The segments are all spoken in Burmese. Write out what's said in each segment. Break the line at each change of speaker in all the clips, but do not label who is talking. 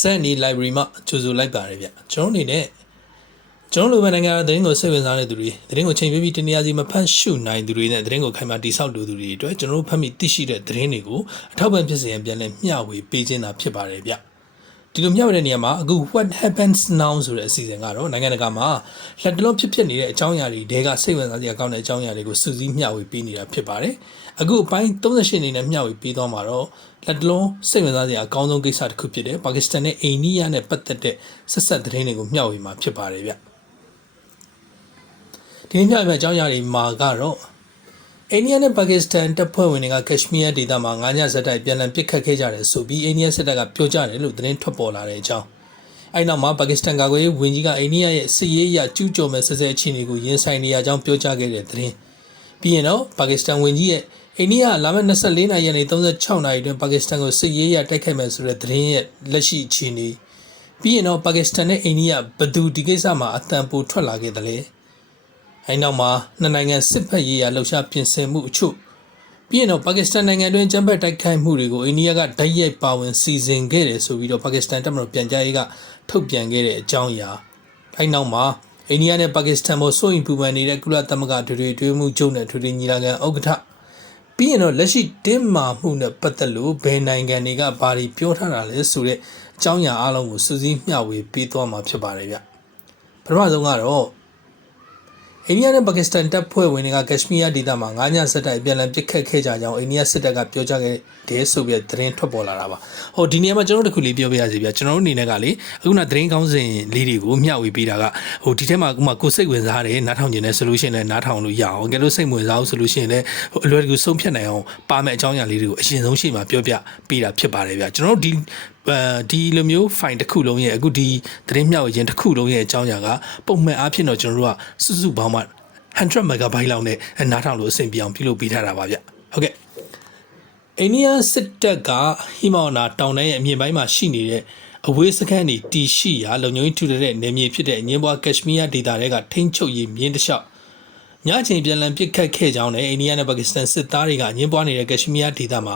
စက်နီ library မှာကြိုဆိုလိုက်ပါတယ်ဗျကျွန်တော်အနေနဲ့ကျွန်တော်လိုပဲနိုင်ငံတော်သတင်းကိုစိတ်ဝင်စားတဲ့သူတွေသတင်းကိုချိန်ပြပြီးတနည်းအားဖြင့်မဖတ်ရှုနိုင်သူတွေနဲ့သတင်းကိုခိုင်မာတိဆောက်လိုသူတွေအတွက်ကျွန်တော်တို့ဖတ်မိသိရှိတဲ့သတင်းတွေကိုအထောက်ပံ့ဖြစ်စေရန်ပြန်လည်မျှဝေပေးခြင်းသာဖြစ်ပါတယ်ဗျဒီလိုမျှဝေတဲ့နေရာမှာအခု what happens now ဆိုတဲ့အစီအစဉ်ကတော့နိုင်ငံတကာမှာလက်တလုံးဖြစ်ဖြစ်နေတဲ့အကြောင်းအရာတွေတဲကစိတ်ဝင်စားစရာကောင်းတဲ့အကြောင်းအရာတွေကိုစုစည်းမျှဝေပေးနေတာဖြစ်ပါတယ်အခုအပိုင်း38အနေနဲ့မျှဝေပေးသွားမှာတော့ လက်တလုံးစိတ်ဝင်စားစရာအကောင်းဆုံးကိစ္စတစ်ခုဖြစ်တဲ့ပါကစ္စတန်နဲ့အိန္ဒိယနဲ့ပတ်သက်တဲ့ဆက်ဆက်သတင်းတွေကိုမျှဝေမှာဖြစ်ပါတယ်ဗျဒီမျှဝေမယ့်အကြောင်းအရာတွေမှာကတော့အိန္ဒိယနဲ့ပါကစ္စတန်တပ်ဖွဲ့ဝင်တွေကကက်ရှ်မီးယားဒေသမှာငါးညဇက်တိုက်ပြန်လည်ပစ်ခတ်ခဲ့ကြတယ်ဆိုပြီးအိန္ဒိယစစ်တပ်ကပြောကြတယ်လို့သတင်းထွက်ပေါ်လာတဲ့အကြောင်းအဲ့နောက်မှာပါကစ္စတန်ကာကွယ်ရေးဝန်ကြီးကအိန္ဒိယရဲ့စစ်ရေးအရကျူးကျော်မဲ့ဆက်ဆက်အခြေအနေကိုရင်ဆိုင်နေရကြောင်းပြောကြားခဲ့တဲ့သတင်းပြီးရင်တော့ပါကစ္စတန်ဝန်ကြီးရဲ့ အိန္ဒိယလာမယ့်24နာရီနဲ့36နာရီတွင်ပါကစ္စတန်ကိုစစ်ရေးအရတိုက်ခိုက်မယ်ဆိုတဲ့သတင်းရဲ့လက်ရှိအခြေအနေပြီးရင်တော့ပါကစ္စတန်နဲ့အိန္ဒိယဘယ်သူဒီကိစ္စမှာအတန်ပိုထွက်လာခဲ့တယ်လဲအဲ့နောက်မှာနှစ်နိုင်ငံစစ်ဖက်ရေးရာလှုပ်ရှားပြင်ဆင်မှုအချို့ပြီးရင်တော့ပါကစ္စတန်နိုင်ငံတွင်းကျန်းဖက်တိုက်ခိုက်မှုတွေကိုအိန္ဒိယကဓာတ်ရိုက်ပါဝင်စီစဉ်ခဲ့တယ်ဆိုပြီးတော့ပါကစ္စတန်တပ်မတော်ပြန်ကြားရေးကထုတ်ပြန်ခဲ့တဲ့အကြောင်းအရာအဲ့နောက်မှာအိန္ဒိယနဲ့ပါကစ္စတန်ပေါ်စိုးရင်ပူပန်နေတဲ့ကုလသမဂ္ဂဒွေတွေတွဲမှုချုပ်နဲ့ဒွေတွေညီလာခံဥက္ကဋ္ဌ ပြီးရင်တော့လက်ရှိတင်းမာမှုနဲ့ပတ်သက်လို့ဘယ်နိုင်ငံတွေကဘာတွေပြောထားတာလဲဆိုတဲ့အကြောင်းအရာအလုံးကိုစူးစီးမျှဝေပေးသွားမှာဖြစ်ပါတယ်ဗျပထမဆုံးကတော့ အိန္ဒိယနဲ့ပါကစ္စတန်တပ်ဖွဲ့ဝင်တွေကကက်ရှ်မီးယားဒေသမှာငါးညဆက်တိုက်ပြန်လည်ပစ်ခတ်ခဲ့ကြကြောင်းအိန္ဒိယစစ်တပ်ကပြောကြားခဲ့တယ်ဆိုပြီးသတင်းထွက်ပေါ်လာတာပါဟိုဒီနေရာမှာကျွန်တော်တို့တစ်ခုလေးပြောပြရစီဗျာကျွန်တော်တို့အနေနဲ့ကလေအခုနသတင်းကောင်းစဉ်လေးတွေကိုမျှဝေပေးတာကဟိုဒီထဲမှာအခုမှကိုစိတ်ဝင်စားတယ်နားထောင်ခြင်းနဲ့ solution နဲ့နားထောင်လို့ရအောင်ကဲလို့စိတ်ဝင်စားအောင် solution နဲ့ဟိုအလွယ်တကူဆုံးဖြတ်နိုင်အောင်ပါမယ့်အကြောင်းအရာလေးတွေကိုအရင်ဆုံးရှေ့မှာပြောပြပေးတာဖြစ်ပါတယ်ဗျာကျွန်တော်တို့ဒီ အဲဒီလိုမျိုး file တစ်ခုလုံးရဲ့အခုဒီသတင်းမျှဝေခြင်းတစ်ခုလုံးရဲ့အကြောင်းအရာကပုံမှန်အားဖြင့်တော့ကျွန်တော်တို့ကစုစုပေါင်းမှ100 megabyte လောက်နဲ့နားထောင်လို့အဆင်ပြေအောင်ပြုလုပ်ပေးထားတာပါဗျဟုတ်ကဲ့အိန္ဒိယစစ်တပ်ကဟီမော်နာတောင်တန်းရဲ့အမြင့်ပိုင်းမှာရှိနေတဲ့အဝေးစခန်းတွေတီရှိရာလုံခြုံရေးထူတဲ့နေမြေဖြစ်တဲ့အငင်းပွားကက်ရှ်မီးယားဒေသတွေကထိန်းချုပ်ရေးမြင်းတစ်လျှောက် ညချိန်ပြန်လည်ပစ်ခတ်ခဲ့ကြောင်းနဲ့အိန္ဒိယနဲ့ပါကစ္စတန်စစ်သားတွေကညင်းပွားနေတဲ့ကက်ရှ်မီးယားဒေသမှာ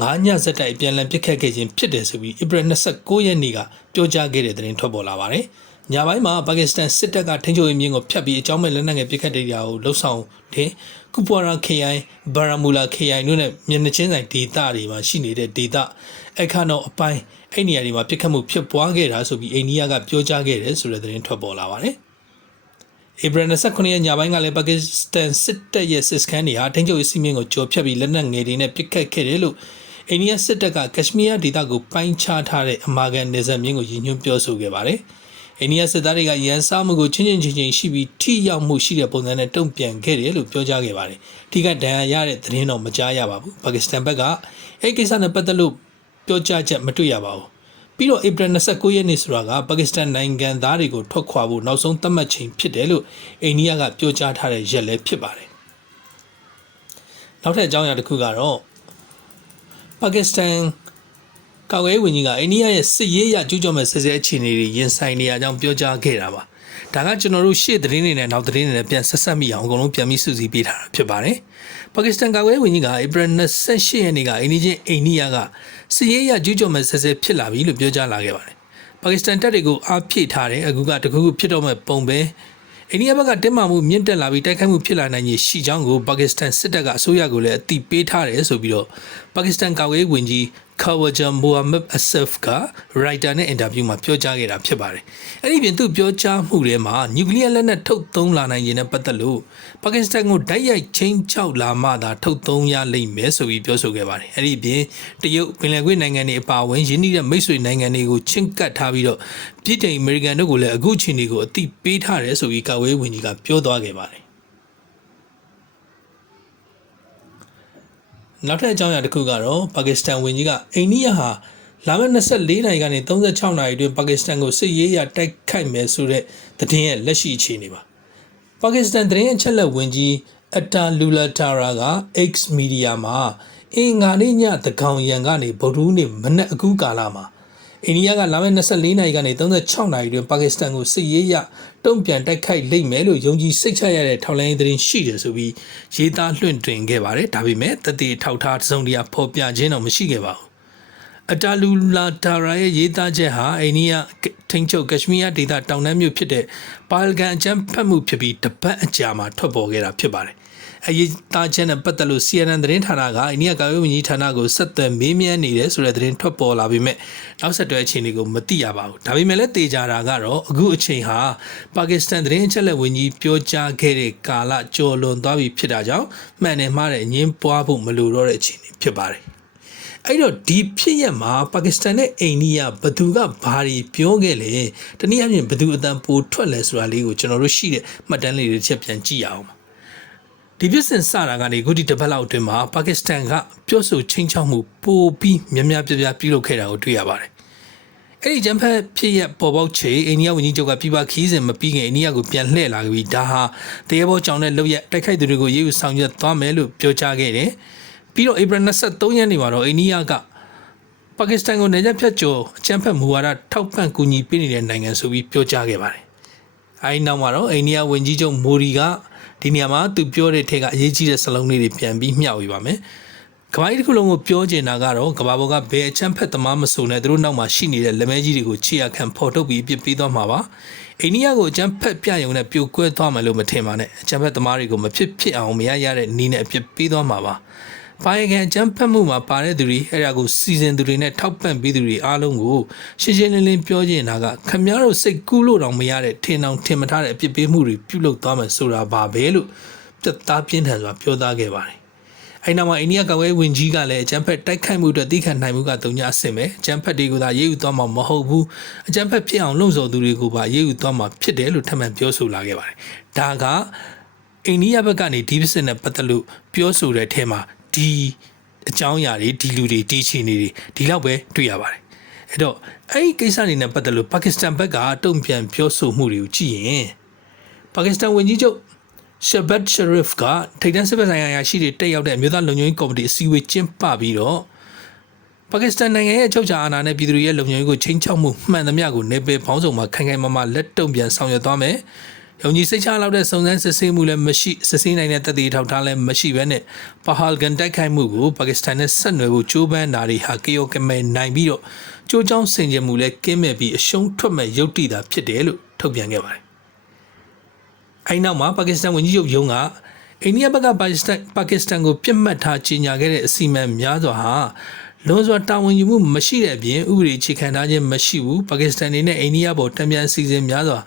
ငါးညဇက်တိုက်ပြန်လည်ပစ်ခတ်ခဲ့ခြင်းဖြစ်တယ်ဆိုပြီးဧပြီ29ရက်နေ့ကပြောကြားခဲ့တဲ့သတင်းထွက်ပေါ်လာပါတယ်။ညပိုင်းမှာပါကစ္စတန်စစ်တပ်ကထိန်းချုပ်ရေးမြင်းကိုဖျက်ပြီးအကြောင်းမဲ့လက်နက်ငယ်ပစ်ခတ်တဲ့နေရာကိုလှုပ်ဆောင်တဲ့ကူပွာရာ KI ဘာရာမူလာ KI တို့နဲ့မျက်နှာချင်းဆိုင်ဒေသတွေမှာရှိနေတဲ့ဒေသအခါတော့အပိုင်းအဲ့နေရာတွေမှာပြစ်ခတ်မှုဖြစ်ပွားခဲ့တာဆိုပြီးအိန္ဒိယကပြောကြားခဲ့တယ်ဆိုတဲ့သတင်းထွက်ပေါ်လာပါတယ်။ ဧပြီ29ရက်ညပိုင်းကလည်းပါကစ္စတန်စစ်တပ်ရဲ့စစ်စခန်းတွေဟာထိန်းချုပ်ရေးစီမင်းကိုကြော်ဖြတ်ပြီးလက်နက်ငယ်တွေနဲ့ပစ်ခတ်ခဲ့တယ်လို့အိန္ဒိယစစ်တပ်ကကက်ရှ်မီးယားဒေသကိုပိုင်းခြားထားတဲ့အမာကန်နေဇာမြင်းကိုရည်ညွှန်းပြောဆိုခဲ့ပါတယ်။အိန္ဒိယစစ်သားတွေကရန်စားမှုကိုချင်းချင်းချင်းချင်းရှိပြီးထိရောက်မှုရှိတဲ့ပုံစံနဲ့တုံ့ပြန်ခဲ့တယ်လို့ပြောကြားခဲ့ပါတယ်။ဒီကဒဏ်ရာရတဲ့သတင်းတော့မကြားရပါဘူး။ပါကစ္စတန်ဘက်ကအဲ့ကိစ္စနဲ့ပတ်သက်လို့ပြောကြားချက်မတွေ့ရပါဘူး။ ပြီးတော့ဧပြီ29ရက်နေ့ဆိုတာကပါကစ္စတန်နိုင်ငံသားတွေကိုထွက်ခွာဖို့နောက်ဆုံးသတ်မှတ်ချိန်ဖြစ်တယ်လို့အိန္ဒိယကပြောကြားထားတဲ့ရက်လည်းဖြစ်ပါတယ်။နောက်ထပ်အကြောင်းအရာတစ်ခုကတော့ပါကစ္စတန်ကာကွယ်ရေးဝန်ကြီးကအိန္ဒိယရဲ့စစ်ရေးအရကျူးကျော်မဲ့ဆက်ဆက်အခြေအနေတွေရင်ဆိုင်နေရကြောင်းပြောကြားခဲ့တာပါ။ဒါကကျွန်တော်တို့ရှေ့သတင်းတွေနဲ့နောက်သတင်းတွေနဲ့ပြန်ဆက်ဆက်မိအောင်အကုန်လုံးပြန်ပြီးစုစည်းပေးထားတာဖြစ်ပါတယ်။ ပါကစ္စတန်ကာကွယ်ရေးဝန်ကြီးကဧပြီ28ရက်နေ့ကအိန္ဒိယအိန္ဒိယကစစ်ရေးအရကျူးကျော်မဲ့ဆက်ဆက်ဖြစ်လာပြီလို့ပြောကြားလာခဲ့ပါတယ်။ပါကစ္စတန်တပ်တွေကိုအားဖြည့်ထားတယ်အခုကတခုခုဖြစ်တော့မဲ့ပုံပဲအိန္ဒိယဘက်ကတင်းမာမှုမြင့်တက်လာပြီးတိုက်ခိုက်မှုဖြစ်လာနိုင်ရရှိကြောင်းကိုပါကစ္စတန်စစ်တပ်ကအစိုးရကိုလည်းအသိပေးထားတယ်ဆိုပြီးတော့ပါကစ္စတန်ကာကွယ်ရေးဝန်ကြီး ခါဝဂျမ်မိုဟာမက်အဆဖ်ကရိုက်တာနဲ့အင်တာဗျူးမှာပြောကြားခဲ့တာဖြစ်ပါတယ်။အဲ့ဒီပြင်သူပြောကြားမှုထဲမှာနျူကလ িয়ার လက်နက်ထုတ်သုံးလာနိုင်ရင်နဲ့ပတ်သက်လို့ပါကစ္စတန်ကိုတိုက်ရိုက်ချင်းချောက်လာမှသာထုတ်သုံးရလိမ့်မယ်ဆိုပြီးပြောဆိုခဲ့ပါတယ်။အဲ့ဒီပြင်တရုတ်ပင်လယ်ကွေ့နိုင်ငံတွေအပါအဝင်ရင်းနှီးတဲ့မိတ်ဆွေနိုင်ငံတွေကိုချင်းကပ်ထားပြီးတော့ပြည်တိုင်အမေရိကန်တို့ကိုလည်းအခုချိန်တွေကိုအသိပေးထားတယ်ဆိုပြီးကာဝေးဝန်ကြီးကပြောသွားခဲ့ပါတယ်။ နောက်ထပ်အကြောင်းအရာတစ်ခုကတော့ပါကစ္စတန်ဝန်ကြီးကအိန္ဒိယဟာလာမယ့်24နိုင်ကနေ36နိုင်အတွင်းပါကစ္စတန်ကိုစစ်ရေးရတိုက်ခိုက်မယ်ဆိုတဲ့သတင်းရဲ့လက်ရှိအခြေအနေပါပါကစ္စတန်သတင်းအချက်လက်ဝန်ကြီးအတာလူလာတာရာက X Media မှာအင်္ဂါနေ့ညသကောင်ရံကနေဗုဒ္ဓဦးနေ့မနက်အကူးကာလမှာ အိန္ဒိယကလာမယ့်24နိုင်ကနေ36နိုင်အတွင်းပါကစ္စတန်ကိုစစ်ရေးရတုံ့ပြန်တိုက်ခိုက်လိမ့်မယ်လို့ယုံကြည်စိတ်ချရတဲ့ထောက်လိုင်းသတင်းရှိတယ်ဆိုပြီးရေးသားလွှင့်တင်ခဲ့ပါတယ်ဒါပေမဲ့တတိထောက်ထားစုံတရာဖော်ပြခြင်းတော့မရှိခဲ့ပါဘူးအတာလူလာဒါရာရဲ့ရေးသားချက်ဟာအိန္ဒိယထိန်းချုပ်ကက်ရှမီးယားဒေသတောင်တန်းမြို့ဖြစ်တဲ့ပါလကန်အကြမ်းဖက်မှုဖြစ်ပြီးတပတ်အကြာမှာထွက်ပေါ်ခဲ့တာဖြစ်ပါတယ်။ အရေးသားချက်နဲ့ပတ်သက်လို့ CNN သတင်းဌာနကအိန္ဒိယကာကွယ်ရေးဝန်ကြီးဌာနကိုဆက်သွယ်မေးမြန်းနေတယ်ဆိုတဲ့သတင်းထွက်ပေါ်လာပေမဲ့နောက်ဆက်တွဲအခြေအနေကိုမသိရပါဘူး။ဒါပေမဲ့လည်းတေချာတာကတော့အခုအချိန်ဟာပါကစ္စတန်သတင်းအချက်အလက်ဝန်ကြီးပြောကြားခဲ့တဲ့ကာလကျော်လွန်သွားပြီဖြစ်တာကြောင့်မှန်တယ်မှားတယ်ငင်းပွားဖို့မလိုတော့တဲ့အခြေအနေဖြစ်ပါတယ်။အဲ့တော့ဒီဖြစ်ရက်မှာပါကစ္စတန်နဲ့အိန္ဒိယဘသူကဘာတွေပြောခဲ့လဲတနည်းအားဖြင့်ဘသူအတန်ပိုထွက်လဲဆိုတာလေးကိုကျွန်တော်တို့ရှိတဲ့မှတ်တမ်းလေးတွေတစ်ချက်ပြန်ကြည့်ရအောင်ပါ ဒီပြစ်စင်စတာကနေခုဒီတစ်ပတ်လောက်အတွင်းမှာပါကစ္စတန်ကပြောဆိုချင်းချောက်မှုပိုပြီးများများပြားပြားပြုလုပ်ခဲ့တာကိုတွေ့ရပါတယ်အဲ့ဒီဂျမ်ဖက်ဖြစ်ရက်ပေါ်ပေါက်ချေအိန္ဒိယဝန်ကြီးချုပ်ကပြပခီးစဉ်မပြီးခင်အိန္ဒိယကိုပြန်လှည့်လာပြီးဒါဟာတရေဘောကြောင့်တဲ့လောက်ရက်တိုက်ခိုက်သူတွေကိုရေးယူဆောင်ရွက်သွားမယ်လို့ပြောကြားခဲ့တယ်ပြီးတော့ဧပြီ23ရက်နေ့မှာတော့အိန္ဒိယကပါကစ္စတန်ကိုနေချက်ဖြတ်ကျော်အချမ်းဖက်မူဝါဒထောက်ပံ့ကူညီပေးနေတဲ့နိုင်ငံဆိုပြီးပြောကြားခဲ့ပါတယ်အဲဒီနောက်မှာတော့အိန္ဒိယဝန်ကြီးချုပ်မိုဒီက ဒီနေရာမှာသူပြောတဲ့ထက်ကအရေးကြီးတဲ့စလုံးလေးတွေပြန်ပြီးမျှဝေပါမယ်ကမ္ဘာကြီးတစ်ခုလုံးကိုပြောချင်တာကတော့ကမ္ဘာပေါ်ကဘယ်အချမ်းဖက်သမားမဆိုနဲ့သူတို့နောက်မှာရှိနေတဲ့လက်မဲကြီးတွေကိုချီရခံဖော်ထုတ်ပြီးအပြစ်ပေးသွားမှာပါအိန္ဒိယကိုအချမ်းဖက်ပြယုံနဲ့ပြိုကွဲသွားမယ်လို့မထင်ပါနဲ့အချမ်းဖက်သမားတွေကိုမဖြစ်ဖြစ်အောင်မရရတဲ့နီးနဲ့အပြစ်ပေးသွားမှာပါ ပါရကန်အချမ်းဖက်မှုမှာပါတဲ့သူတွေအဲ့ဒါကိုစီစဉ်သူတွေနဲ့ထောက်ပံ့ပေးသူတွေအားလုံးကိုရှင်းရှင်းလင်းလင်းပြောချင်တာကခမည်းတော်စိတ်ကူးလို့တော့မရတဲ့ထင်အောင်ထင်မထားတဲ့အပြစ်ပေးမှုတွေပြုလုပ်သွားမယ်ဆိုတာပါပဲလို့ပြတ်သားပြင်းထန်စွာပြောသားခဲ့ပါတယ်အဲ့နောက်မှာအိန္ဒိယကာကွယ်ဝင်ကြီးကလည်းအကြံဖက်တိုက်ခိုက်မှုအတွက်တိခတ်နိုင်မှုကတုံညာအဆင်ပဲအကြံဖက်တွေကိုသာရေးယူသွားမှာမဟုတ်ဘူးအကြံဖက်ဖြစ်အောင်လှုံ့ဆော်သူတွေကိုပါရေးယူသွားမှာဖြစ်တယ်လို့ထပ်မံပြောဆိုလာခဲ့ပါတယ်ဒါကအိန္ဒိယဘက်ကနေဒီပစ်နဲ့ပတ်သက်လို့ပြောဆိုတဲ့အထက်မှာ ဒီအကြောင်းအရာတွေဒီလူတွေဒီချီနေတွေဒီလောက်ပဲတွေ့ရပါတယ်အဲ့တော့အဲ့ဒီကိစ္စတွေနဲ့ပတ်သက်လို့ပါကစ္စတန်ဘက်ကတုံ့ပြန်ပြောဆိုမှုတွေကိုကြည့်ရင်ပါကစ္စတန်ဝန်ကြီးချုပ်ရှဘတ်ရှရစ်ကထိပ်တန်းစစ်ဘက်ဆိုင်ရာအရာရှိတွေတက်ရောက်တဲ့အမျိုးသားလုံခြုံရေးကော်မတီအစည်းအဝေးကျင်းပပြီးတော့ပါကစ္စတန်နိုင်ငံရဲ့အချုပ်အခြာအာဏာနဲ့ပြည်သူတွေရဲ့လုံခြုံရေးကိုချိန်ချောက်မှုမှန်သမျှကိုနေပယ်ပေါင်းစုံမှာခိုင်ခိုင်မာမာလက်တုံပြန်ဆောင်ရွက်သွားမယ်။ ယုံကြည်စိတ်ချလောက်တဲ့စုံစမ်းစစ်ဆေးမှုလည်းမရှိစစ်ဆေးနိုင်တဲ့တည်တည်ထောက်ထားလည်းမရှိဘဲနဲ့ပါဟာလ်ဂန်တိုက်ခိုက်မှုကိုပါကစ္စတန်နဲ့ဆက်နွယ်ဖို့ကြိုးပမ်းတာတွေဟာကေယောကမဲနိုင်ပြီးတော့ကြိုးကြောင်းဆင်ခြင်မှုလည်းကင်းမဲ့ပြီးအရှုံးထွက်မဲ့ရုပ်တည်တာဖြစ်တယ်လို့ထုတ်ပြန်ခဲ့ပါတယ်။အဲဒီနောက်မှာပါကစ္စတန်ဝန်ကြီးချုပ်ယုံကအိန္ဒိယဘက်ကပါကစ္စတန်ပါကစ္စတန်ကိုပြစ်မှတ်ထားကြီးညာခဲ့တဲ့အစီအမံများစွာဟာလွန်စွာတာဝန်ယူမှုမရှိတဲ့အပြင်ဥပဒေအခြေခံထားခြင်းမရှိဘူးပါကစ္စတန်နေနဲ့အိန္ဒိယပေါ်တံပြန်စီစဉ်များစွာ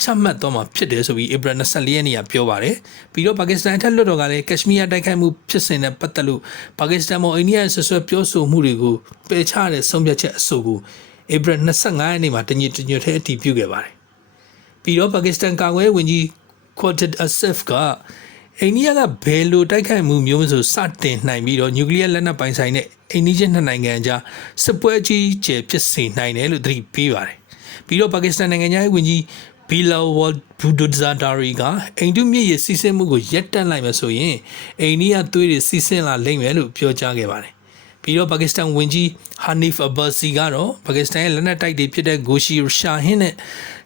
ချမှတ်တော့မှာဖြစ်တယ်ဆိုပြီးဧပြီ24ရက်နေ့ကပြောပါတယ်ပြီးတော့ပါကစ္စတန်ထက်လွတ်တော်ကလည်းကက်ရှမီးယားတိုက်ခိုက်မှုဖြစ်စဉ်နဲ့ပတ်သက်လို့ပါကစ္စတန်ပေါ်အိန္ဒိယဆွဆွပြောဆိုမှုတွေကိုပယ်ချတဲ့ဆုံးဖြတ်ချက်အဆိုကိုဧပြီ25ရက်နေ့မှာတညီတညွတ်ထဲအတည်ပြုခဲ့ပါတယ်ပြီးတော့ပါကစ္စတန်ကာကွယ်ဝင်ကြီး Quated Asif ကအိန္ဒိယကဘယ်လိုတိုက်ခိုက်မှုမျိုးဆိုစတင်နိုင်ပြီးတော့နျူကလ িয়ার လက်နက်ပိုင်ဆိုင်တဲ့အိန္ဒိယနှစ်နိုင်ငံကြားစစ်ပွဲကြီးကျယ်ဖြစ်စေနိုင်တယ်လို့သတိပေးပါတယ်။ပြီးတော့ပါကစ္စတန်နိုင်ငံသားဝန်ကြီး ဘီလာဝတ်ဘူဒူဇာဒါရီကအိန္ဒိမြစ်ရဲ့စီးဆင်းမှုကိုရပ်တန့်လိုက်မယ်ဆိုရင်အိန္ဒိယသွေးတွေစီးဆင်းလာလိမ့်မယ်လို့ပြောကြားခဲ့ပါတယ်။ပြီးတော့ပါကစ္စတန်ဝန်ကြီးဟာနီဖ်အဘာစီကတော့ပါကစ္စတန်ရဲ့လက်နက်တိုက်တွေဖြစ်တဲ့ဂိုရှီရှာဟင်းနဲ့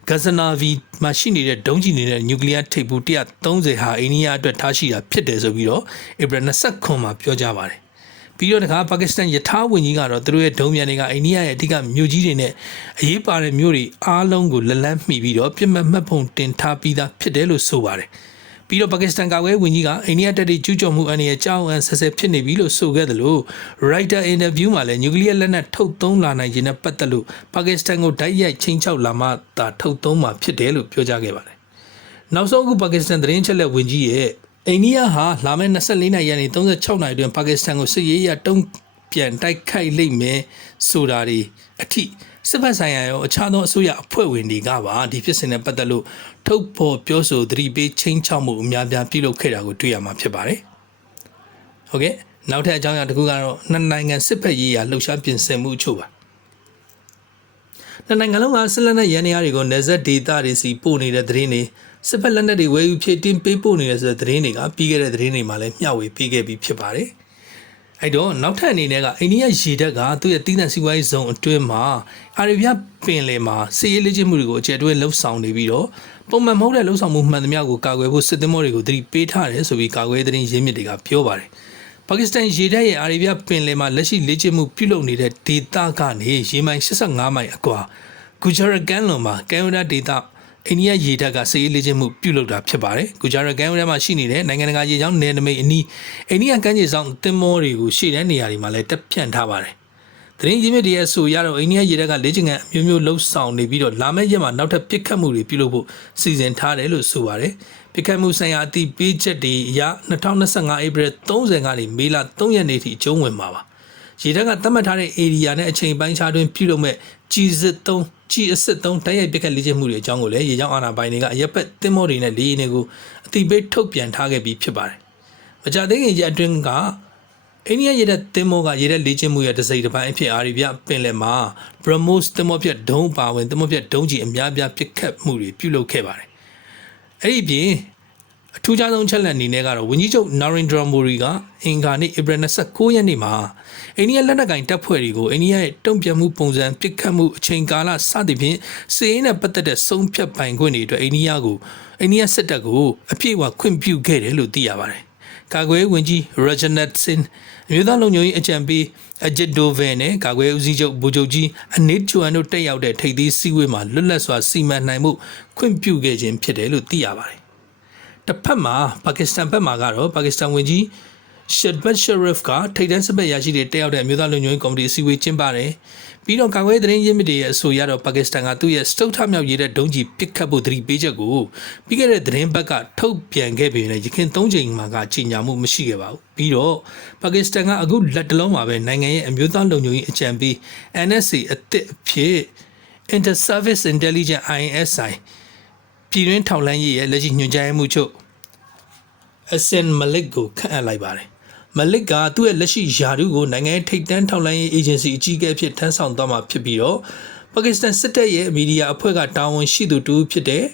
ဂဇနာဗီမှာရှိနေတဲ့ဒုံးကျည်နေတဲ့နျူကလ িয়ার ထိပ်ဖူး130ဟာအိန္ဒိယအတွက်ထားရှိတာဖြစ်တယ်ဆိုပြီးတော့ဧပြီ29မှာပြောကြပါတယ်။ ပြီးတော့တခါပါကစ္စတန်ယထာဝန်ကြီးကတော့သူတို့ရဲ့ဒုံးမြန်တွေကအိန္ဒိယရဲ့အဓိကမြို့ကြီးတွေနဲ့အရေးပါတဲ့မြို့တွေအားလုံးကိုလက်လန်းမှီပြီးတော့ပြစ်မှတ်မှတ်ပုံတင်ထားပြီးသားဖြစ်တယ်လို့ဆိုပါတယ်။ပြီးတော့ပါကစ္စတန်ကာကွယ်ဝန်ကြီးကအိန္ဒိယတပ်တွေကျူးကျော်မှုအန္တရာယ်ကြောင်းအန်ဆက်ဆက်ဖြစ်နေပြီလို့ဆိုခဲ့တယ်လို့ writer interview မှာလည်းနျူကလ িয়ার လက်နက်ထုတ်သုံးလာနိုင်ခြင်းနဲ့ပတ်သက်လို့ပါကစ္စတန်ကိုတိုက်ရိုက်ချင်းချောက်လာမှသာထုတ်သုံးမှာဖြစ်တယ်လို့ပြောကြားခဲ့ပါတယ်။နောက်ဆုံးအခုပါကစ္စတန်သတင်းချက်လက်ဝန်ကြီးရဲ့ အိန္ဒိယဟာလာမယ့်24နိုင်ရက်နေ့36နိုင်အတွင်းပါကစ္စတန်ကိုစစ်ရေးရတုံးပြန်တိုက်ခိုက်လိမ့်မယ်ဆိုတာတွေအထိစစ်ဘက်ဆိုင်ရာရောအခြားသောအစိုးရအဖွဲ့ဝင်တွေကပါဒီဖြစ်စဉ်နဲ့ပတ်သက်လို့ထုတ်ဖော်ပြောဆိုသတိပေးချင်းချောက်မှုအများပြားပြုလုပ်ခဲ့တာကိုတွေ့ရမှာဖြစ်ပါတယ်။ဟုတ်ကဲ့နောက်ထပ်အကြောင်းအရာတစ်ခုကတော့နှစ်နိုင်ငံစစ်ဘက်ရေးရာလှုပ်ရှားပြင်ဆင်မှုအချို့ပါ။နှစ်နိုင်ငံလုံးကစစ်လက်နက်ရန်ရာတွေကိုနေဆက်ဒေတာတွေစီပို့နေတဲ့သတင်းတွေ စစ်ဘက်လက်နက်တွေဝယ်ယူဖြည့်တင်းပေးပို့နေတဲ့ဆိုတဲ့သတင်းတွေကပြီးခဲ့တဲ့သတင်းတွေမှာလည်းမျှဝေပေးခဲ့ပြီးဖြစ်ပါတယ်။အဲ့တော့နောက်ထပ်အနေနဲ့ကအိန္ဒိယရေတပ်ကသူ့ရဲ့တည်တံ့စီးပွားရေးဇုံအတွင်းမှာအာရေဗျပင်လယ်မှာစစ်ရေးလေ့ကျင့်မှုတွေကိုအကျယ်တွဲလှုပ်ဆောင်နေပြီးတော့ပုံမှန်မဟုတ်တဲ့လှုပ်ဆောင်မှုမှန်သမျှကိုကာကွယ်ဖို့စစ်သင်္ဘောတွေကိုသတိပေးထားတယ်ဆိုပြီးကာကွယ်သတင်းရင်းမြစ်တွေကပြောပါတယ်။ပပါကစ္စတန်ရေတပ်ရဲ့အာရေဗျပင်လယ်မှာလက်ရှိလေ့ကျင့်မှုပြုလုပ်နေတဲ့ဒေသကနေရေမိုင်85မိုင်အကွာဂူဂျာရကန်လွန်မှာကမ်ယိုဒါဒေသ အိန္ဒိယရေတပ်ကစစ်ရေးလေ့ကျင့်မှုပြုလုပ်တာဖြစ်ပါတယ်။ဂူဂျာရကန်ယိုဒါမှာရှိနေတဲ့နိုင်ငံတကာရေကြောင်းနယ်နိမိတ်အနီးအိန္ဒိယကမ်းခြေဆောင်သင်္ဘောတွေကိုရှေ့တန်းနေရာတွေမှာလည်းတက်ဖြန့်ထားပါတယ်။သတင်းကြီးမြစ်တွေရဲ့ဆိုရတော့အိန္ဒိယရေတပ်ကလေ့ကျင့်ခန်းအမျိုးမျိုးလှုပ်ဆောင်နေပြီးတော့လာမယ့်ရက်မှာနောက်ထပ်ပစ်ခတ်မှုတွေပြုလုပ်ဖို့စီစဉ်ထားတယ်လို့ဆိုပါတယ်။ပစ်ခတ်မှုဆိုင်ရာအတိပေးချက်တွေအရ2025 April 30ကနေမေလ3ရက်နေ့ထိအကျုံးဝင်မှာပါ။ ရေတပ်ကသတ်မှတ်ထားတဲ့ area နဲ့အချိန်ပိုင်းခြားတွင်ပြုလုပ်မဲ့ကြီးစစ်3ကြီးအစစ်3တိုက်ရိုက်ပစ်ခတ်လေ့ကျင့်မှုတွေအကြောင်းကိုလည်းရေကြောင်းအာဏာပိုင်တွေကအရက်ပက်သင်္ဘောတွေနဲ့လေယာဉ်တွေကိုအတိပေးထုတ်ပြန်ထားခဲ့ပြီးဖြစ်ပါတယ်။မကြသေးခင်ရက်အတွင်းကအိန္ဒိယရေတပ်သင်္ဘောကရေတပ်လေ့ကျင့်မှုရဲ့တစ်စိတ်တစ်ပိုင်းအဖြစ်အာရီဗျပင်လယ်မှာ Brahmos သင်္ဘောပြတ်ဒုံးပါဝင်သင်္ဘောပြတ်ဒုံးကြီးအများပြားပစ်ခတ်မှုတွေပြုလုပ်ခဲ့ပါတယ်။အဲ့ဒီပြင် အထူးခြားဆုံးချက်လက်အနေနဲ့ကတော့ဝန်ကြီးချုပ် Narendra Modi ကအင်္ဂါနေ့ဧပြီ29ရက်နေ့မှာအိန္ဒိယလက်နက်ကင်တပ်ဖွဲ့တွေကိုအိန္ဒိယရဲ့တုံ့ပြန်မှုပုံစံပစ်ခတ်မှုအချိန်ကာလစသဖြင့်စီးရင်နဲ့ပတ်သက်တဲ့ဆုံးဖြတ်ပိုင်ခွင့်တွေအတွက်အိန္ဒိယကိုအိန္ဒိယစစ်တပ်ကိုအပြည့်အဝခွင့်ပြုခဲ့တယ်လို့သိရပါတယ်။ကာကွယ်ဝင်ကြီး Rajnath Singh အမျိုးသားလုံခြုံရေးအကြံပေးအဂျစ်ဒိုဗန်နဲ့ကာကွယ်ဦးစီးချုပ်ဗိုလ်ချုပ်ကြီးအနစ်ချွမ်တို့တက်ရောက်တဲ့ထိပ်သီးစည်းဝေးမှာလွတ်လပ်စွာစီမံနိုင်မှုခွင့်ပြုခဲ့ခြင်းဖြစ်တယ်လို့သိရပါတယ်။ တစ်ဖက်မှာပါကစ္စတန်ဘက်မှာကတော့ပါကစ္စတန်ဝန်ကြီးရှက်ဘတ်ရှရစ်ကထိပ်တန်းစပက်ရရှိတဲ့တက်ရောက်တဲ့အမျိုးသားလုံခြုံရေးကော်မတီအစည်းအဝေးကျင်းပတယ်။ပြီးတော့ကာကွယ်သတင်းရင်းမြစ်တွေရဲ့အဆိုအရတော့ပါကစ္စတန်ကသူ့ရဲ့စတုထမြောက်ရေးတဲ့ဒုံးကြီးပစ်ခတ်ဖို့သတိပေးချက်ကိုပြီးခဲ့တဲ့သတင်းဘက်ကထုတ်ပြန်ခဲ့ပေမဲ့ရခိုင်၃ချိန်မှာကကြီးညာမှုမရှိခဲ့ပါဘူး။ပြီးတော့ပါကစ္စတန်ကအခုလက်တလုံးမှာပဲနိုင်ငံရဲ့အမျိုးသားလုံခြုံရေးအကြံပေး NSA အသစ်အဖြစ် Inter Service Intelligence ISI ပြည်တွင်းထောက်လှမ်းရေးရဲ့လက်ရှိညွှန်ကြားမှုချုပ်အစင်မလစ်ကိုခန့်အပ်လိုက်ပါတယ်။မလစ်ကသူ့ရဲ့လက်ရှိယာဒူကိုနိုင်ငံရဲ့ထိပ်တန်းထောက်လှမ်းရေးအေဂျင်စီအကြီးအကဲဖြစ်ထမ်းဆောင်သွားမှာဖြစ်ပြီးတော့ပါကစ္စတန်စစ်တပ်ရဲ့မီဒီယာအဖွဲ့ကတာဝန်ရှိသူတူဖြစ်တဲ့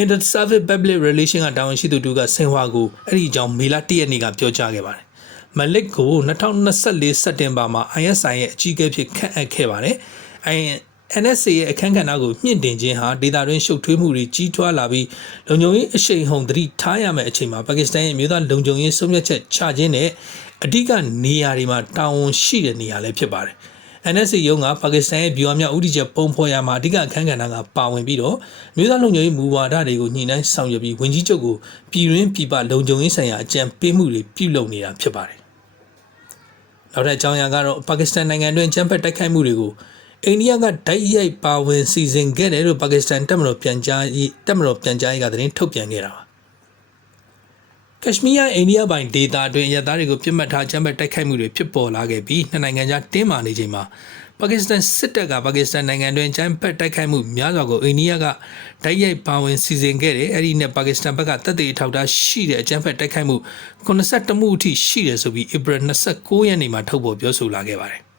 Inter Service Public Relation ကတာဝန်ရှိသူတူကဆင်ဟွာကိုအဲ့ဒီအကြောင်းမေလ၁ရက်နေ့ကပြောကြားခဲ့ပါတယ်။မလစ်ကို2024စက်တင်ဘာမှာ ISI ရဲ့အကြီးအကဲဖြစ်ခန့်အပ်ခဲ့ပါတယ်။ NSA ရဲ့အခမ်းကဏ္ဍကိုမြင့်တင်ခြင်းဟာဒေတာတွင်းရှုပ်ထွေးမှုတွေကြီးထွားလာပြီးလုံခြုံရေးအရှိန်ဟုန်သတိထားရမယ့်အချိန်မှာပါကစ္စတန်ရဲ့မြို့သားလုံခြုံရေးဆုံးဖြတ်ချက်ချခြင်းနဲ့အဓိကနေရာတွေမှာတာဝန်ရှိတဲ့နေရာလည်းဖြစ်ပါတယ်။ NSA ရုံးကပါကစ္စတန်ရဲ့ဗျူဟာမြောက်ဦးတည်ချက်ပုံဖော်ရမှာအဓိကအခမ်းကဏ္ဍကပါဝင်ပြီးတော့မြို့သားလုံခြုံရေးမူဝါဒတွေကိုညှိနှိုင်းဆောင်ရွက်ပြီးဝင်ကြီးချုပ်ကိုပြည်ရင်းပြည်ပလုံခြုံရေးဆိုင်ရာအကြံပေးမှုတွေပြုလုပ်နေတာဖြစ်ပါတယ်။နောက်ထပ်အကြောင်းအရာကတော့ပါကစ္စတန်နိုင်ငံတွင်ချမ်းဖက်တိုက်ခိုက်မှုတွေကို အိန္ဒိယကဓာတ်ရိုက်ပါဝင်စီစဉ်ခဲ့တယ်လို့ပါကစ္စတန်တပ်မတော်ပြန်ကြားရေးတပ်မတော်ပြန်ကြားရေးကသတင်းထုတ်ပြန်ခဲ့တာပါကက်ရှမီးယားအိန္ဒိယပိုင်ဒေသအတွင်းရသားတွေကိုပြစ်မှတ်ထားချမ်းဘက်တိုက်ခိုက်မှုတွေဖြစ်ပေါ်လာခဲ့ပြီးနှစ်နိုင်ငံကြားတင်းမာနေချိန်မှာပါကစ္စတန်စစ်တပ်ကပါကစ္စတန်နိုင်ငံတွင်ချမ်းဘက်တိုက်ခိုက်မှုများစွာကိုအိန္ဒိယကဓာတ်ရိုက်ပါဝင်စီစဉ်ခဲ့တယ်အဲ့ဒီနဲ့ပါကစ္စတန်ဘက်ကတပ်တွေထောက်ထားရှိတဲ့အကြမ်းဖက်တိုက်ခိုက်မှု82မှုအထိရှိတယ်ဆိုပြီးဧပြီ29ရက်နေ့မှာထုတ်ပေါ်ပြောဆိုလာခဲ့ပါတယ်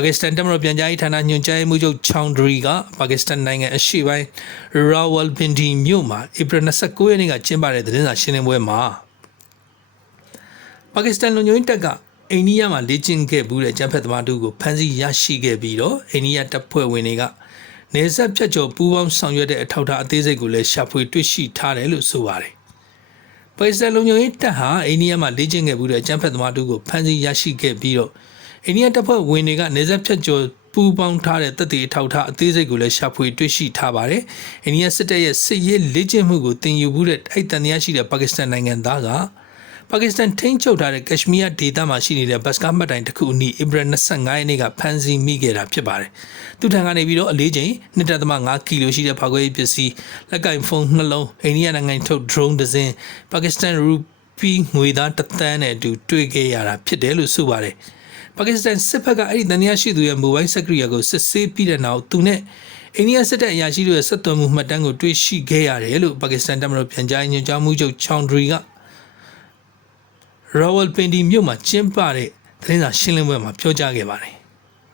ပါကစ္စတန်တမတော်ပြန်ကြားရေးဌာနညွှန်ကြားရေးမှူးချုပ်ချောင်ဒရီကပါကစ္စတန်နိုင်ငံအရှေ့ပိုင်းရာဝလ်ပင်ဒီမြို့မှာဧပြီ29ရက်နေ့ကကျင်းပတဲ့သတင်းစာရှင်းလင်းပွဲမှာပါကစ္စတန်လူမျိုးတပ်ကအိန္ဒိယမှာလေ့ကျင့်ခဲ့မှုတဲ့ကျန်းဖက်သမားတို့ကိုဖမ်းဆီးရရှိခဲ့ပြီးတော့အိန္ဒိယတပ်ဖွဲ့ဝင်တွေကနေဆက်ဖြတ်ကျော်ပူးပေါင်းဆောင်ရွက်တဲ့အထောက်အထားအသေးစိတ်ကိုလည်းရှာဖွေတွေ့ရှိထားတယ်လို့ဆိုပါတယ်။ပါကစ္စတန်လူမျိုးတပ်ဟာအိန္ဒိယမှာလေ့ကျင့်ခဲ့မှုတဲ့ကျန်းဖက်သမားတို့ကိုဖမ်းဆီးရရှိခဲ့ပြီးတော့ အိန္ဒိယတပ်ဖွဲ့ဝင်တွေကနေဆက်ဖြတ်ကျော်ပူးပေါင်းထားတဲ့တပ်တွေထောက်ထားအသေးစိတ်ကိုလည်းရှာဖွေတွေ့ရှိထားပါတယ်။အိန္ဒိယစစ်တပ်ရဲ့စစ်ရေးလေ့ကျင့်မှုကိုတင်ယူမှုတဲ့အဲ့တန်တရားရှိတဲ့ပါကစ္စတန်နိုင်ငံသားကပါကစ္စတန်ထိန်းချုပ်ထားတဲ့ကက်ရှမီးယားဒေသမှာရှိနေတဲ့ဘတ်စကားမှတ်တိုင်တစ်ခုအနီးဧပြီ25ရက်နေ့ကဖမ်းဆီးမိခဲ့တာဖြစ်ပါတယ်။သူထံကနေပြီးတော့အလေးချိန်1.5ကီလိုရှိတဲ့ဖောက်ခွဲရေးပစ္စည်းလက်ကင်ဖုန်းနှလုံးအိန္ဒိယနိုင်ငံထုတ် drone တစ်စင်းပါကစ္စတန်ရူပီငွေသားတစ်သန်းနဲ့အတူတွေ့ခဲ့ရတာဖြစ်တယ်လို့ဆိုပါတယ်။ ပါကစ္စတန်စစ်ဘက်ကအဲ့ဒီတန်တရားရှိသူရဲ့မိုဘိုင်းစက်ကရိယာကိုစစ်ဆေးပြီးတဲ့နောက်သူနဲ့အိန္ဒိယစစ်တပ်အရာရှိတို့ရဲ့ဆက်သွယ်မှုမှတ်တမ်းကိုတွေ့ရှိခဲ့ရတယ်လို့ပါကစ္စတန်တပ်မတော်ပြန်ကြားရေးညွှန်ကြားမှုချုပ်ချောင်ဒရီကရာဝလ်ပင်ဒီမြို့မှာကျင်းပတဲ့သတင်းစာရှင်းလင်းပွဲမှာပြောကြားခဲ့ပါတယ်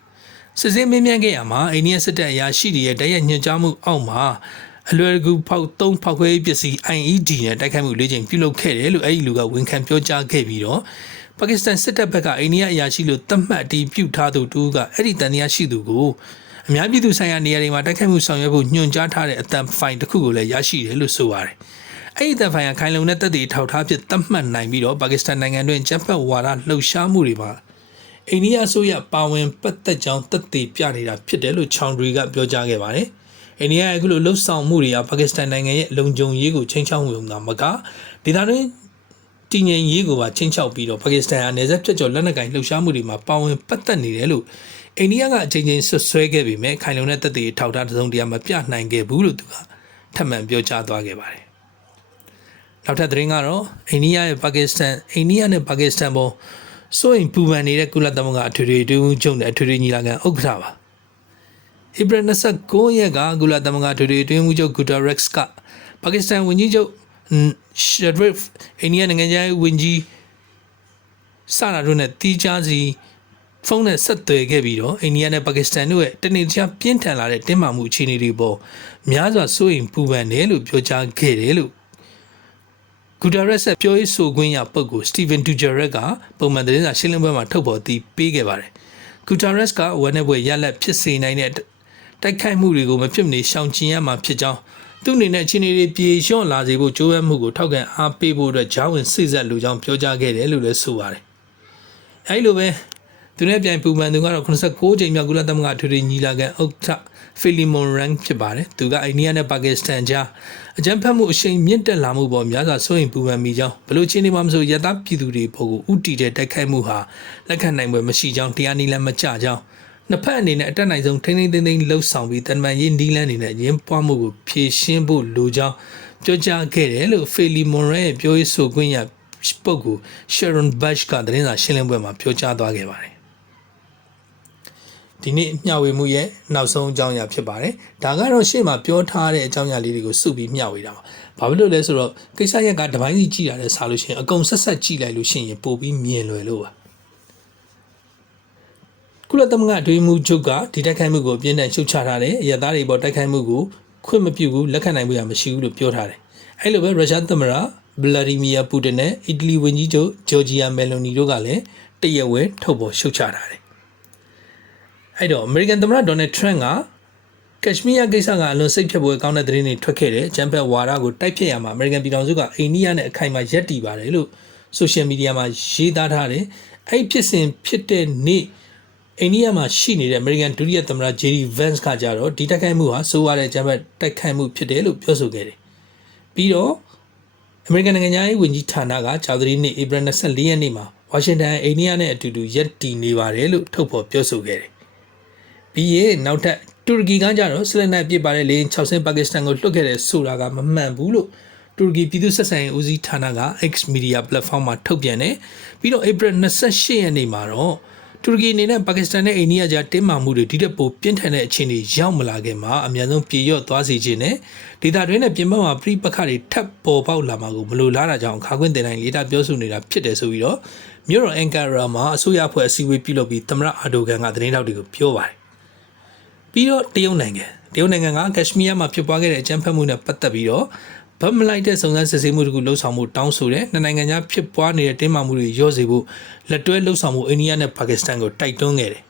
။စစ်စင်းမင်းမြန်းခဲ့ရမှာအိန္ဒိယစစ်တပ်အရာရှိတွေရဲ့တရက်ညွှန်ကြားမှုအောက်မှာအလွယ်တကူဖောက်သုံးဖောက်ခွဲပစ္စည်း IED နဲ့တိုက်ခိုက်မှုလေးချိန်ပြုလုပ်ခဲ့တယ်လို့အဲ့ဒီလူကဝန်ခံပြောကြားခဲ့ပြီးတော့ ပါကစ္စတန်စစ်တပ်ဘက်ကအိန္ဒိယအရာရှိလို့သတ်မှတ်အတည်ပြုထားသူတူကအဲ့ဒီတန်တရားရှိသူကိုအများပြည်သူဆိုင်ရာနေရာတွေမှာတိုက်ခိုက်မှုဆောင်ရွက်ဖို့ညွှန်ကြားထားတဲ့အတန်ဖိုင်တစ်ခုကိုလည်းရရှိတယ်လို့ဆိုပါတယ်။အဲ့ဒီတန်ဖိုင်ကခိုင်လုံတဲ့တပ်တွေထောက်ထားဖြစ်သတ်မှတ်နိုင်ပြီးတော့ပါကစ္စတန်နိုင်ငံတွင်ဂျပန်ဝါဒလှုပ်ရှားမှုတွေမှာအိန္ဒိယအစိုးရပါဝင်ပတ်သက်ကြောင်းတပ်တွေပြနေတာဖြစ်တယ်လို့ချောင်ဒရီကပြောကြားခဲ့ပါတယ်။အိန္ဒိယရဲ့အခုလိုလှုပ်ဆောင်မှုတွေကပါကစ္စတန်နိုင်ငံရဲ့လုံခြုံရေးကိုချိန်ချောက်မှုမှာမကဒေသတွင်း တည်ငြိမ်ရေးကိုပါချင်းချောက်ပြီးတော့ပါကစ္စတန်ဟာနေဆက်ဖြတ်ကျော်လက်နက်ကင်လှုပ်ရှားမှုတွေမှာပါဝင်ပတ်သက်နေတယ်လို့အိန္ဒိယကအချိန်ချင်းဆွဆွဲခဲ့ပေမဲ့ခိုင်လုံတဲ့တပ်တွေထောက်ထားတဲ့စုံတရားမပြနိုင်ခဲ့ဘူးလို့သူကထပ်မံပြောကြားသွားခဲ့ပါတယ်။နောက်ထပ်သတင်းကတော့အိန္ဒိယရဲ့ပါကစ္စတန်အိန္ဒိယနဲ့ပါကစ္စတန်ပေါ်စိုးရင်ပူပန်နေတဲ့ကုလသမဂ္ဂအထွေထွေတူးချုပ်နဲ့အထွေထွေညီလာခံဥက္ကဋ္ဌပါ။ဧပြီ29ရက်ကကုလသမဂ္ဂအထွေထွေတူးမှုချုပ်ဂူတာရက်စ်ကပါကစ္စတန်ဝန်ကြီးချုပ် ရှဒရစ်အိန္ဒိယနိုင်ငံခြားရေးဝန်ကြီးစရာတို့နဲ့တီးခြားစီဖုန်းနဲ့ဆက်သွယ်ခဲ့ပြီးတော့အိန္ဒိယနဲ့ပါကစ္စတန်တို့ရဲ့တနေ့တခြားပြင်းထန်လာတဲ့တင်းမာမှုအခြေအနေတွေပေါ်များစွာစိုးရိမ်ပူပန်တယ်လို့ပြောကြားခဲ့တယ်လို့ဂူတာရက်ဆက်ပြောရေးဆိုခွင့်ရပုဂ္ဂိုလ်စတီဗန်ဒူဂျာရက်ကပုံမှန်သတင်းစာရှင်းလင်းပွဲမှာထုတ်ဖော်တီးပေးခဲ့ပါတယ်ဂူတာရက်ကဝယ်နေပွဲရလက်ဖြစ်စေနိုင်တဲ့တိုက်ခိုက်မှုတွေကိုမဖြစ်မနေရှောင်ကျဉ်ရမှာဖြစ်ကြောင်း သူ့အနေနဲ့ချင်းတွေပြေလျှော့လာစေဖို့ကြိုးပမ်းမှုကိုထောက်ခံအားပေးဖို့အတွက်ဂျာဝင်စိတ်ဆက်လူကြောင်းပြောကြားခဲ့တယ်လို့လည်းဆိုပါတယ်အဲဒီလိုပဲသူနဲ့ပြိုင်ပူပန်သူကတော့86ချိန်မြောက်ကုလသမဂ္ဂထွေထွေညီလာခံဥက္ကဋ္ဌဖီလီမွန်ရန်ဖြစ်ပါတယ်သူကအိန္ဒိယနဲ့ပါကစ္စတန်ကြားအကြမ်းဖက်မှုအရှိန်မြင့်တက်လာမှုပေါ်များစွာစိုးရိမ်ပူပန်မိကြောင်းဘလို့ချင်းနေမှမဆိုရသပြည်သူတွေပေါ်ကိုဥတီတဲ့တိုက်ခိုက်မှုဟာလက်ခံနိုင်ပွဲမရှိကြောင်းတရားနည်းလည်းမကျကြောင်း နှစ်ဖက်အနေနဲ့အတက်နိုင်ဆုံးထိန်းထိန်းသိမ်းသိမ်းလှုပ်ဆောင်ပြီးတန်မန်ရေးနီးလန်းအနေနဲ့ရင်းပွားမှုကိုဖြည့်ရှင်းဖို့လိုကြောင်းပြောကြားခဲ့တယ်လို့ဖီလီမွန်ရန်ရဲ့ပြောရေးဆိုခွင့်ရပုဂ္ဂိုလ် Sharon Bush ကသတင်းစာရှင်းလင်းပွဲမှာပြောကြားသွားခဲ့ပါတယ်ဒီနေ့မျှဝေမှုရဲ့နောက်ဆုံးအကြောင်းအရာဖြစ်ပါတယ်။ဒါကတော့ရှေ့မှာပြောထားတဲ့အကြောင်းအရာလေးတွေကိုစုပြီးမျှဝေတာပါ။ဘာဖြစ်လို့လဲဆိုတော့ကိစ္စရက်ကတပိုင်းစီကြည့်ရတယ်ဆာလို့ရှိရင်အကုန်ဆက်ဆက်ကြည့်လိုက်လို့ရှိရင်ပိုပြီးမြင်လွယ်လို့ပါ။ ကုလသမဂ္ဂဒွေမှုချုပ်ကဒီတိုက်ခိုက်မှုကိုအပြင်းထန်ရှုတ်ချထားတယ်။ရသားတွေပေါ်တိုက်ခိုက်မှုကိုခွင့်မပြုဘူးလက်ခံနိုင်မှုရမရှိဘူးလို့ပြောထားတယ်။အဲလိုပဲရုရှားသမ္မတဗလာဒီမီယာပူတင်နဲ့အီတလီဝန်ကြီးချုပ်ဂျော်ဂျီယာမယ်လိုနီတို့ကလည်းတရက်ဝဲထုတ်ပေါ်ရှုတ်ချထားတယ်အဲ့တော့ American သမ္မတ Donald Trump ကကက်ရှမီးယားကိစ္စကအလွန်စိတ်ဖြတ်ပွဲကောင်းတဲ့သတင်းတွေထွက်ခဲ့တယ်။ဂျမ်ဘတ်ဝါဒကိုတိုက်ဖြတ်ရမှာ American ပြည်ထောင်စုကအိန္ဒိယနဲ့အခိုင်အမာရပ်တည်ပါတယ်လို့ social media မှာရေးသားထားတယ်။အဲ့ဖြစ်စဉ်ဖြစ်တဲ့နေ့ အိန္ဒိယမှာရှိနေတဲ့ American ဒုတိယသမ္မတ JD Vance ကကြတော့ဒီတိုက်ခိုက်မှုဟာဆိုးရတဲ့ဂျမ်ဘတ်တိုက်ခိုက်မှုဖြစ်တယ်လို့ပြောဆိုခဲ့တယ်။ပြီးတော့ American နိုင်ငံသားရေးဝန်ကြီးဌာနကဂျာသရီနေ့ April 24ရက်နေ့မှာဝါရှင်တန်အိန္ဒိယနဲ့အတူတူရပ်တည်နေပါတယ်လို့ထုတ်ဖော်ပြောဆိုခဲ့တယ်ပြီးရင်နောက်ထပ်တူရကီကကြတော့ဆလန်နိုင်ပြစ်ပါတဲ့လေ6ဆင်းပါကစ္စတန်ကိုလွှတ်ခဲ့တဲ့ဆိုတာကမမှန်ဘူးလို့တူရကီပြည်သူ့ဆက်ဆံရေးဦးစီးဌာနက X Media Platform မှာထုတ်ပြန်တယ်ပြီးတော့ April 28ရက်နေ့မှာတော့ တူရကီအနေနဲ့ပါကစ္စတန်နဲ့အိန္ဒိယကြားတင်းမာမှုတွေဒီတက်ပိုပြင်းထန်တဲ့အခြေအနေရောက်မလာခင်မှာအများဆုံးပြေလျော့သွားစေခြင်းနဲ့ဒေတာတွင်းနဲ့ပြင်ပမှာပြိပခါတွေထပ်ပေါ်ပေါက်လာမှာကိုမလိုလားတာကြောင့်ခါခွင့်တင်တိုင်းလေးတာပြောဆိုနေတာဖြစ်တယ်ဆိုပြီးတော့မြို့တော်အန်ကာရာမှာအစိုးရဖွဲ့အစည်းအဝေးပြုလုပ်ပြီးသမ္မတအာဒိုဂန်ကသတင်းထောက်တွေကိုပြောပါတယ်ပြီးတော့တရုတ်နိုင်ငံတရုတ်နိုင်ငံကကက်ရှမီးယားမှာဖြစ်ပွားခဲ့တဲ့အကြမ်းဖက်မှုနဲ့ပတ်သက်ပြီးတော့ ဗတ်မလိုက်တဲ့စုံစမ်းစစ်ဆေးမှုတခုလှုပ်ဆောင်မှုတောင်းဆိုတဲ့နှစ်နိုင်ငံကြားဖြစ်ပွားနေတဲ့တင်းမာမှုတွေရော့စေဖို့လက်တွဲလှုပ်ဆောင်မှုအိန္ဒိယနဲ့ပါကစ္စတန်ကိုတိုက်တွန်းခဲ့တယ်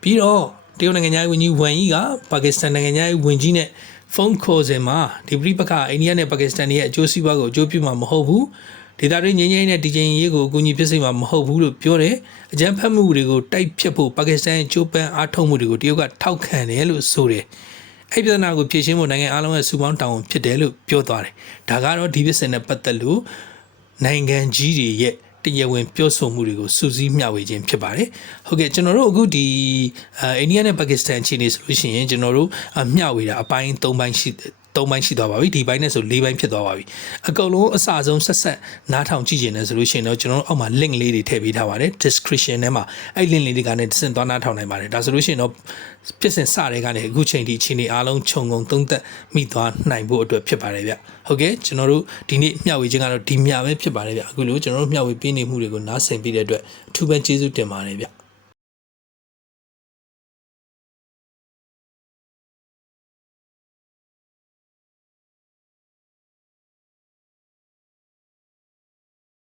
ပြီးတော့တရုတ်နိုင်ငံသားဝန်ကြီးဝမ်ယီကပါကစ္စတန်နိုင်ငံသားဝန်ကြီးနဲ့ဖုန်းခေါ်စဉ်မှာဒီပြပခအိန္ဒိယနဲ့ပါကစ္စတန်ရဲ့အကျိုးစီးပွားကိုအကျိုးပြုမှာမဟုတ်ဘူးဒေသတွင်းငြိမ်းချမ်းရေးနဲ့တည်ငြိမ်ရေးကိုအကူအညီဖြစ်စေမှာမဟုတ်ဘူးလို့ပြောတယ်။အကြမ်းဖက်မှုတွေကိုတိုက်ဖြတ်ဖို့ပါကစ္စတန်ရဲ့ကြိုးပမ်းအားထုတ်မှုတွေကိုတရုတ်ကထောက်ခံတယ်လို့ဆိုတယ်။ အဲ့ပြဿနာကိုဖြေရှင်းဖို့နိုင်ငံအားလုံးရဲ့စူပေါင်းတောင်းဝန်ဖြစ်တယ်လို့ပြောသွားတယ်။ဒါကတော့ဒီပြဿနာနဲ့ပတ်သက်လို့နိုင်ငံကြီးတွေရဲ့တရားဝင်ပြောဆိုမှုတွေကိုစူးစီးမျှဝေခြင်းဖြစ်ပါတယ်။ဟုတ်ကဲ့ကျွန်တော်တို့အခုဒီအိန္ဒိယနဲ့ပါကစ္စတန်အခြေအနေဆိုလို့ရှိရင်ကျွန်တော်တို့မျှဝေတာအပိုင်း၃ပိုင်းရှိ ၃ပိုင်းရှိသွားပါပြီဒီပိုင်းနဲ့ဆို၄ပိုင်းဖြစ်သွားပါပြီအကုန်လုံးအစဆုံးဆက်ဆက်နားထောင်ကြည့်ခြင်းနဲ့ဆိုလို့ရှိရင်တော့ကျွန်တော်တို့အောက်မှာ link လေးတွေထည့်ပေးထားပါတယ် description ထဲမှာအဲ့ link လေးတွေကနေတစင်သွားနားထောင်နိုင်ပါတယ်ဒါဆိုလို့ရှိရင်တော့ဖြစ်စဉ်စတဲ့ကနေအခုချိန်ထိအခြေအနေအားလုံးခြုံငုံသုံးသက်မိသွားနိုင်ဖို့အတွက်ဖြစ်ပါတယ်ဗျဟုတ်ကဲ့ကျွန်တော်တို့ဒီနေ့မျှဝေခြင်းကတော့ဒီမျှပဲဖြစ်ပါတယ်ဗျအခုလိုကျွန်တော်တို့မျှဝေပေးနေမှုတွေကိုနားဆင်ပြီးတဲ့အတွက်အထူးပဲကျေးဇူးတင်ပါတယ်ဗျ